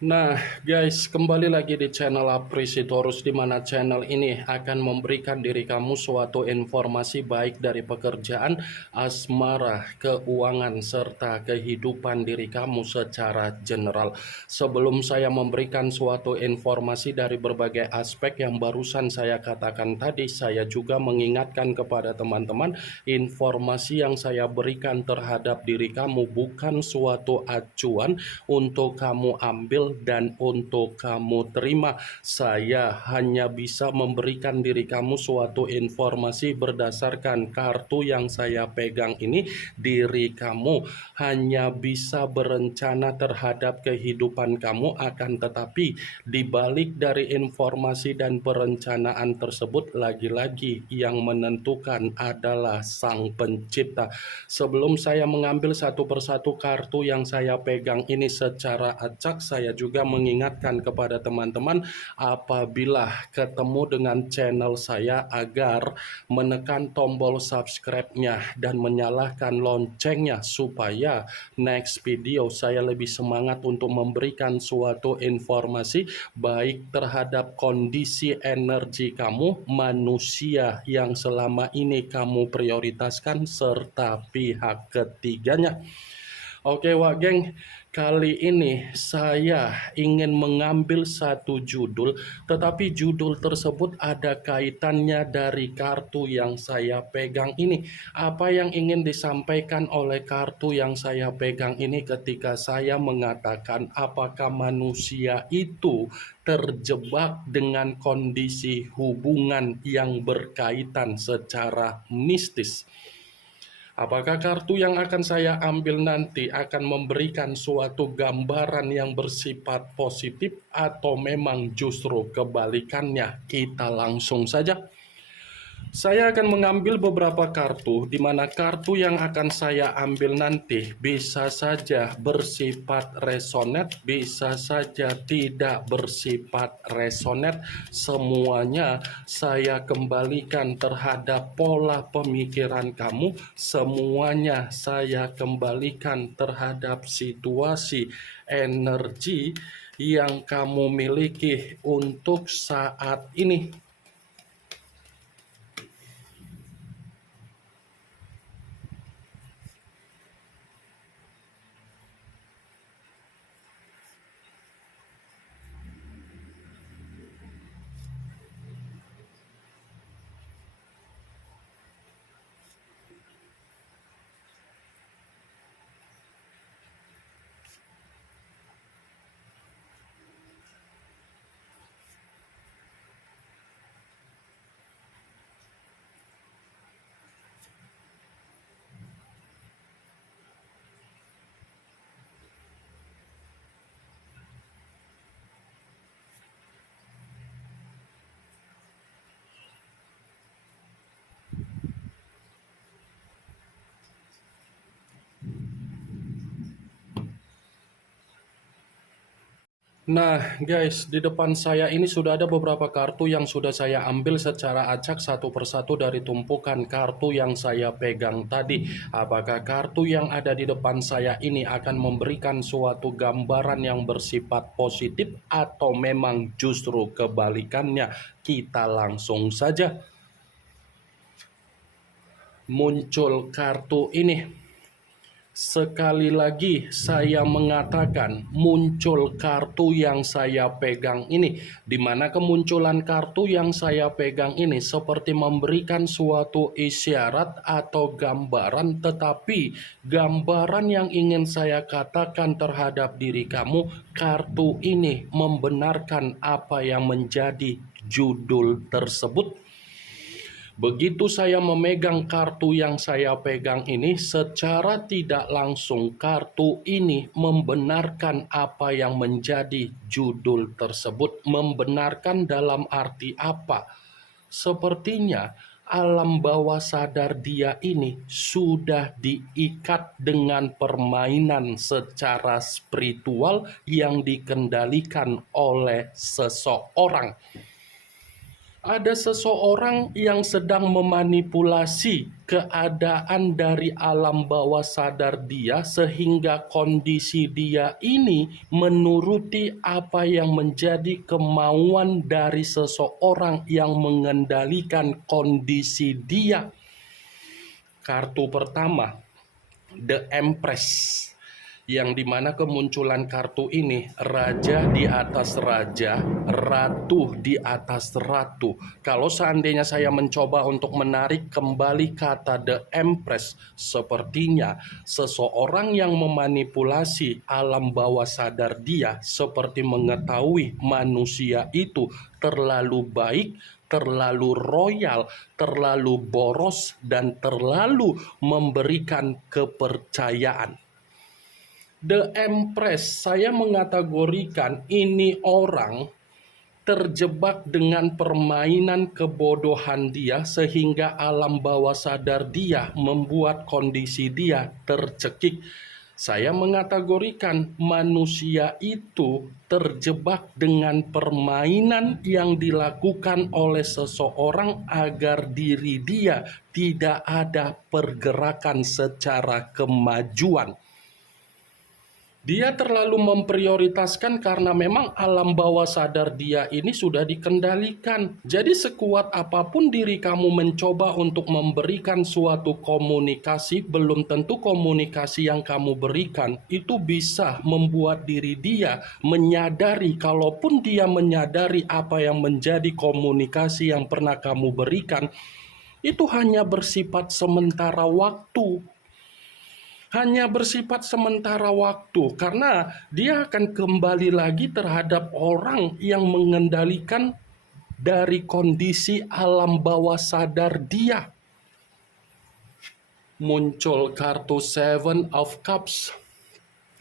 Nah, guys, kembali lagi di channel Aprisitorus, di mana channel ini akan memberikan diri kamu suatu informasi baik dari pekerjaan, asmara, keuangan, serta kehidupan diri kamu secara general. Sebelum saya memberikan suatu informasi dari berbagai aspek yang barusan saya katakan tadi, saya juga mengingatkan kepada teman-teman, informasi yang saya berikan terhadap diri kamu bukan suatu acuan untuk kamu ambil dan untuk kamu terima. Saya hanya bisa memberikan diri kamu suatu informasi berdasarkan kartu yang saya pegang ini. Diri kamu hanya bisa berencana terhadap kehidupan kamu, akan tetapi dibalik dari informasi dan perencanaan tersebut, lagi-lagi yang menentukan adalah Sang Pencipta. Sebelum saya mengambil satu persatu kartu yang saya pegang ini secara acak, saya juga mengingatkan kepada teman-teman apabila ketemu dengan channel saya agar menekan tombol subscribe-nya dan menyalakan loncengnya supaya next video saya lebih semangat untuk memberikan suatu informasi baik terhadap kondisi energi kamu, manusia yang selama ini kamu prioritaskan, serta pihak ketiganya. Oke Wak Geng, kali ini saya ingin mengambil satu judul, tetapi judul tersebut ada kaitannya dari kartu yang saya pegang ini. Apa yang ingin disampaikan oleh kartu yang saya pegang ini ketika saya mengatakan apakah manusia itu terjebak dengan kondisi hubungan yang berkaitan secara mistis? Apakah kartu yang akan saya ambil nanti akan memberikan suatu gambaran yang bersifat positif atau memang justru kebalikannya? Kita langsung saja. Saya akan mengambil beberapa kartu, di mana kartu yang akan saya ambil nanti bisa saja bersifat resonet, bisa saja tidak bersifat resonet. Semuanya saya kembalikan terhadap pola pemikiran kamu, semuanya saya kembalikan terhadap situasi energi yang kamu miliki untuk saat ini. Nah guys, di depan saya ini sudah ada beberapa kartu yang sudah saya ambil secara acak satu persatu dari tumpukan kartu yang saya pegang tadi. Apakah kartu yang ada di depan saya ini akan memberikan suatu gambaran yang bersifat positif atau memang justru kebalikannya? Kita langsung saja. Muncul kartu ini. Sekali lagi saya mengatakan muncul kartu yang saya pegang ini, di mana kemunculan kartu yang saya pegang ini seperti memberikan suatu isyarat atau gambaran, tetapi gambaran yang ingin saya katakan terhadap diri kamu, kartu ini membenarkan apa yang menjadi judul tersebut. Begitu saya memegang kartu yang saya pegang ini, secara tidak langsung kartu ini membenarkan apa yang menjadi judul tersebut. Membenarkan dalam arti apa? Sepertinya alam bawah sadar dia ini sudah diikat dengan permainan secara spiritual yang dikendalikan oleh seseorang. Ada seseorang yang sedang memanipulasi keadaan dari alam bawah sadar dia sehingga kondisi dia ini menuruti apa yang menjadi kemauan dari seseorang yang mengendalikan kondisi dia. Kartu pertama, The Empress, yang dimana kemunculan kartu ini raja di atas raja, ratu di atas ratu. Kalau seandainya saya mencoba untuk menarik kembali kata The Empress, sepertinya seseorang yang memanipulasi alam bawah sadar dia seperti mengetahui manusia itu terlalu baik, terlalu royal, terlalu boros, dan terlalu memberikan kepercayaan. The Empress, saya mengategorikan ini orang terjebak dengan permainan kebodohan dia sehingga alam bawah sadar dia membuat kondisi dia tercekik. Saya mengategorikan manusia itu terjebak dengan permainan yang dilakukan oleh seseorang agar diri dia tidak ada pergerakan secara kemajuan. Dia terlalu memprioritaskan karena memang alam bawah sadar dia ini sudah dikendalikan. Jadi sekuat apapun diri kamu mencoba untuk memberikan suatu komunikasi, belum tentu komunikasi yang kamu berikan itu bisa membuat diri dia menyadari, kalaupun dia menyadari apa yang menjadi komunikasi yang pernah kamu berikan, itu hanya bersifat sementara waktu. Hanya bersifat sementara waktu, karena dia akan kembali lagi terhadap orang yang mengendalikan dari kondisi alam bawah sadar dia. Muncul kartu Seven of Cups,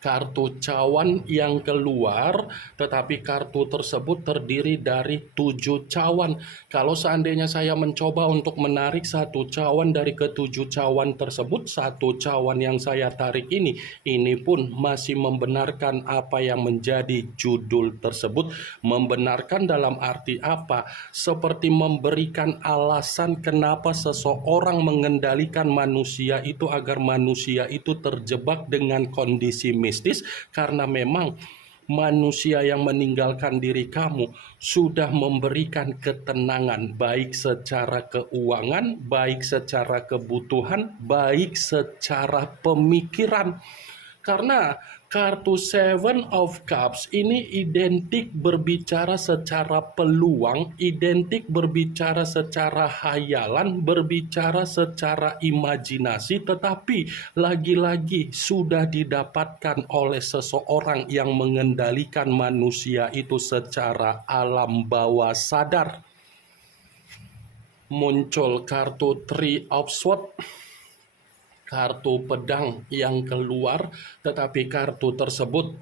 kartu cawan yang keluar, tetapi kartu tersebut terdiri dari 7 cawan. Kalau seandainya saya mencoba untuk menarik satu cawan dari ketujuh cawan tersebut, satu cawan yang saya tarik ini pun masih membenarkan apa yang menjadi judul tersebut. Membenarkan dalam arti apa? Seperti memberikan alasan kenapa seseorang mengendalikan manusia itu agar manusia itu terjebak dengan kondisi mistis, karena memang manusia yang meninggalkan diri kamu sudah memberikan ketenangan, baik secara keuangan, baik secara kebutuhan, baik secara pemikiran. Karena kartu Seven of Cups ini identik berbicara secara peluang, identik berbicara secara hayalan, berbicara secara imajinasi, tetapi lagi-lagi sudah didapatkan oleh seseorang yang mengendalikan manusia itu secara alam bawah sadar. Muncul kartu Three of Swords, kartu pedang yang keluar, tetapi kartu tersebut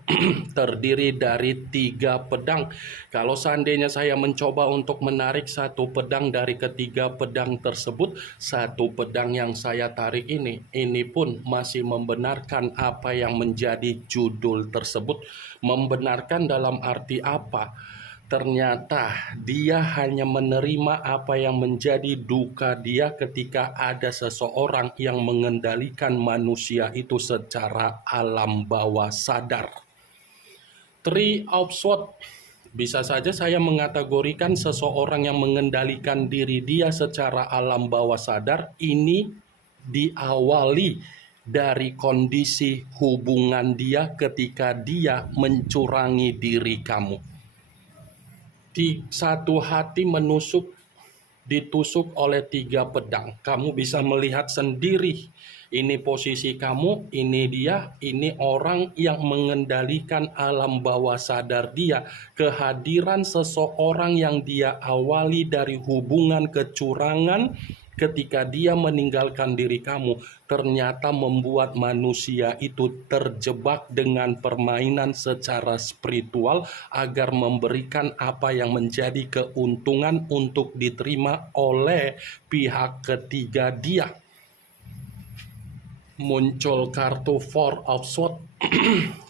terdiri dari 3 pedang. Kalau seandainya saya mencoba untuk menarik satu pedang dari ketiga pedang tersebut, satu pedang yang saya tarik ini pun masih membenarkan apa yang menjadi judul tersebut. Membenarkan dalam arti apa? Ternyata dia hanya menerima apa yang menjadi duka dia ketika ada seseorang yang mengendalikan manusia itu secara alam bawah sadar. Three of Swords, bisa saja saya mengategorikan seseorang yang mengendalikan diri dia secara alam bawah sadar ini diawali dari kondisi hubungan dia ketika dia mencurangi diri kamu. Di satu hati ditusuk oleh 3 pedang. Kamu bisa melihat sendiri, ini posisi kamu, ini dia, ini orang yang mengendalikan alam bawah sadar dia. Kehadiran seseorang yang dia awali dari hubungan kecurangan ketika dia meninggalkan diri kamu, ternyata membuat manusia itu terjebak dengan permainan secara spiritual agar memberikan apa yang menjadi keuntungan untuk diterima oleh pihak ketiga dia. Muncul kartu Four of Swords,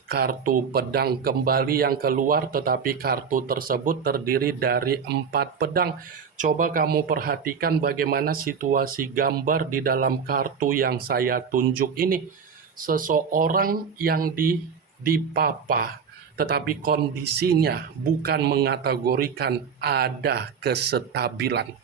kartu pedang kembali yang keluar, tetapi kartu tersebut terdiri dari 4 pedang. Coba kamu perhatikan bagaimana situasi gambar di dalam kartu yang saya tunjuk ini. Seseorang yang dipapa, tetapi kondisinya bukan mengategorikan ada kestabilan,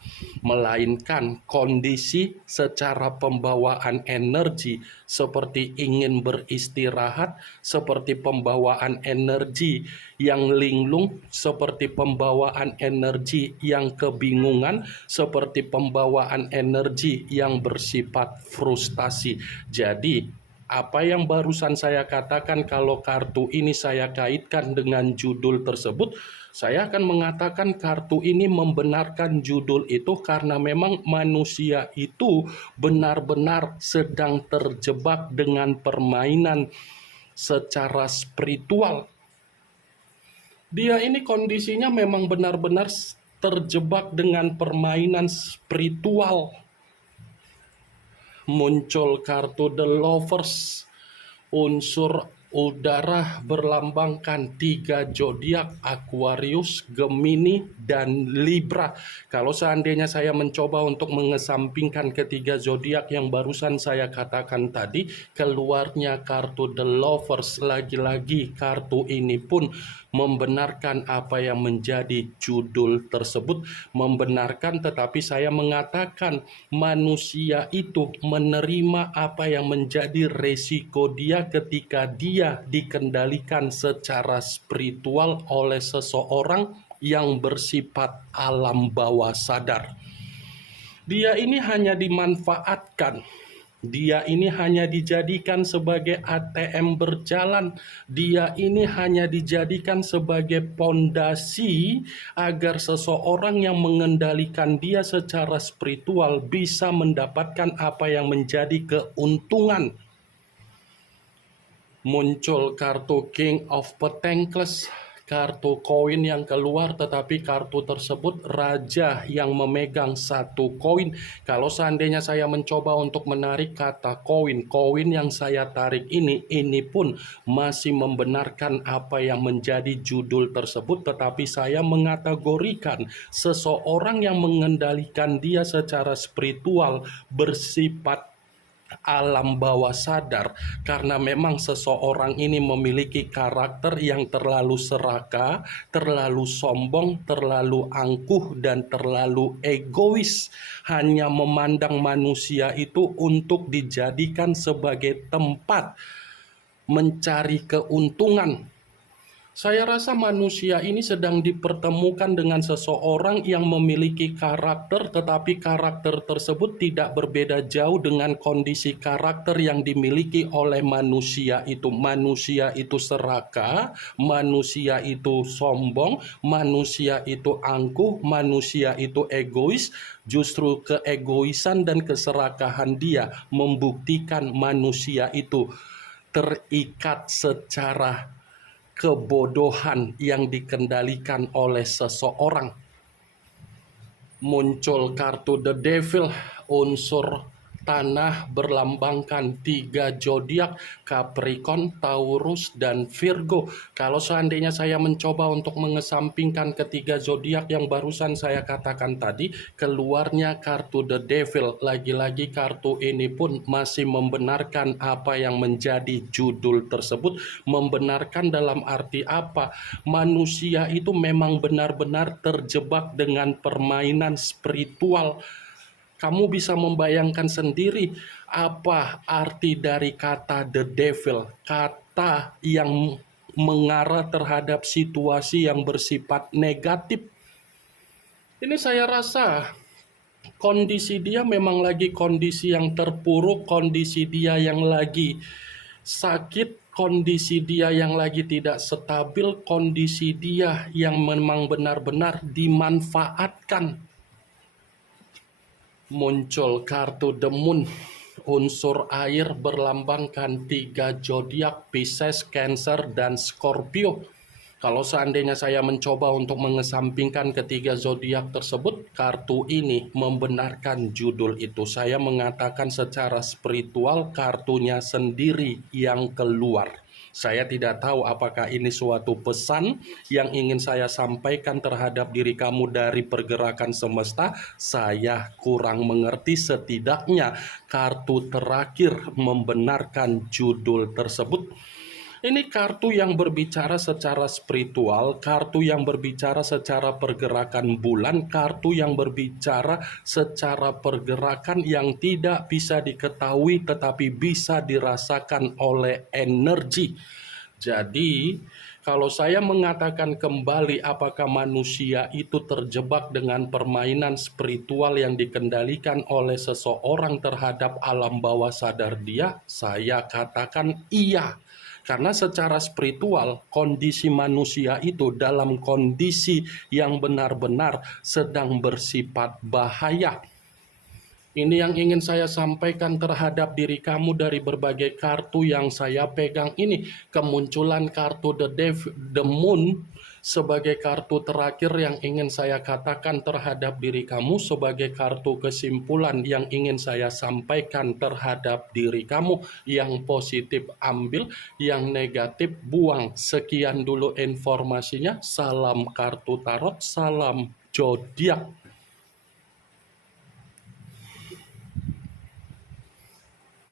melainkan kondisi secara pembawaan energi seperti ingin beristirahat, seperti pembawaan energi yang linglung, seperti pembawaan energi yang kebingungan, seperti pembawaan energi yang bersifat frustasi. Jadi apa yang barusan saya katakan, kalau kartu ini saya kaitkan dengan judul tersebut, saya akan mengatakan kartu ini membenarkan judul itu karena memang manusia itu benar-benar sedang terjebak dengan permainan secara spiritual. Dia ini kondisinya memang benar-benar terjebak dengan permainan spiritual. Muncul kartu The Lovers, unsur udara berlambangkan 3 zodiak, Aquarius, Gemini, dan Libra. Kalau seandainya saya mencoba untuk mengesampingkan ketiga zodiak yang barusan saya katakan tadi, keluarnya kartu The Lovers. Lagi-lagi kartu ini pun membenarkan apa yang menjadi judul tersebut, membenarkan, tetapi saya mengatakan manusia itu menerima apa yang menjadi resiko dia ketika dia dikendalikan secara spiritual oleh seseorang yang bersifat alam bawah sadar. Dia ini hanya dimanfaatkan. Dia ini hanya dijadikan sebagai ATM berjalan. Dia ini hanya dijadikan sebagai pondasi agar seseorang yang mengendalikan dia secara spiritual bisa mendapatkan apa yang menjadi keuntungan. Muncul kartu King of Pentacles, kartu koin yang keluar, tetapi kartu tersebut raja yang memegang 1 koin. Kalau seandainya saya mencoba untuk menarik kata koin yang saya tarik ini pun masih membenarkan apa yang menjadi judul tersebut, tetapi saya mengategorikan seseorang yang mengendalikan dia secara spiritual bersifat alam bawah sadar, karena memang seseorang ini memiliki karakter yang terlalu serakah, terlalu sombong, terlalu angkuh, dan terlalu egois, hanya memandang manusia itu untuk dijadikan sebagai tempat mencari keuntungan. Saya rasa manusia ini sedang dipertemukan dengan seseorang yang memiliki karakter, tetapi karakter tersebut tidak berbeda jauh dengan kondisi karakter yang dimiliki oleh manusia itu. Manusia itu serakah, manusia itu sombong, manusia itu angkuh, manusia itu egois. Justru keegoisan dan keserakahan dia membuktikan manusia itu terikat secara kebodohan yang dikendalikan oleh seseorang. Muncul kartu The Devil, unsur tanah berlambangkan 3 zodiak, Capricorn, Taurus, dan Virgo. Kalau seandainya saya mencoba untuk mengesampingkan ketiga zodiak yang barusan saya katakan tadi, keluarnya kartu The Devil. Lagi-lagi kartu ini pun masih membenarkan apa yang menjadi judul tersebut. Membenarkan dalam arti apa? Manusia itu memang benar-benar terjebak dengan permainan spiritual. Kamu bisa membayangkan sendiri apa arti dari kata the devil, kata yang mengarah terhadap situasi yang bersifat negatif. Ini saya rasa kondisi dia memang lagi kondisi yang terpuruk, kondisi dia yang lagi sakit, kondisi dia yang lagi tidak stabil, kondisi dia yang memang benar-benar dimanfaatkan. Muncul kartu The Moon, unsur air berlambangkan 3 zodiak, Pisces, Cancer, dan Scorpio. Kalau seandainya saya mencoba untuk mengesampingkan ketiga zodiak tersebut, kartu ini membenarkan judul itu. Saya mengatakan secara spiritual kartunya sendiri yang keluar. Saya tidak tahu apakah ini suatu pesan yang ingin saya sampaikan terhadap diri kamu dari pergerakan semesta. Saya kurang mengerti, setidaknya kartu terakhir membenarkan judul tersebut. Ini kartu yang berbicara secara spiritual, kartu yang berbicara secara pergerakan bulan, kartu yang berbicara secara pergerakan yang tidak bisa diketahui tetapi bisa dirasakan oleh energi. Jadi, kalau saya mengatakan kembali apakah manusia itu terjebak dengan permainan spiritual yang dikendalikan oleh seseorang terhadap alam bawah sadar dia, saya katakan iya. Karena secara spiritual, kondisi manusia itu dalam kondisi yang benar-benar sedang bersifat bahaya. Ini yang ingin saya sampaikan terhadap diri kamu dari berbagai kartu yang saya pegang ini. Kemunculan kartu the Moon sebagai kartu terakhir yang ingin saya katakan terhadap diri kamu, sebagai kartu kesimpulan yang ingin saya sampaikan terhadap diri kamu. Yang positif ambil, yang negatif buang. Sekian dulu informasinya. Salam kartu tarot, salam zodiak.